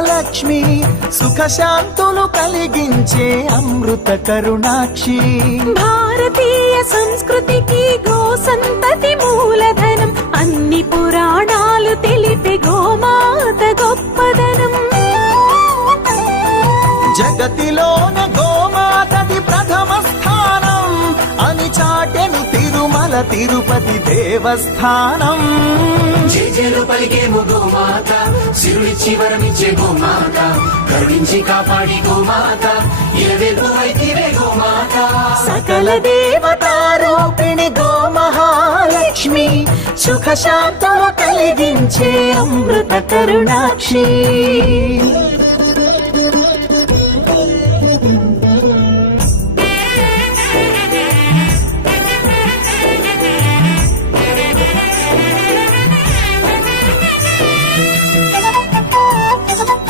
మహాలక్ష్మి, సుఖశాంతులు కలిగించే అమృత కరుణాక్షి. భారతీయ సంస్కృతికి గో సంతతి మూలధనం, అన్ని పురాణాలు తెలిపే గోమాత గొప్పదనం. జగతిలోన గోమాతది ప్రథమ స్థానం అని చాటెను తిరుమల తిరుపతి దేవస్థానం. జేజేలు పలికేము గోమాత, సిరుడిచ్చి వరమిచ్చే గోమాత, కరుణించి కాపాడి గోమాత, ఇలవేల్పు వైతివే గోమాత. సకల దేవతారూపిణి గో మహాలక్ష్మి, సుఖశాంతులు కలిగించే అమృత కరుణాక్షి.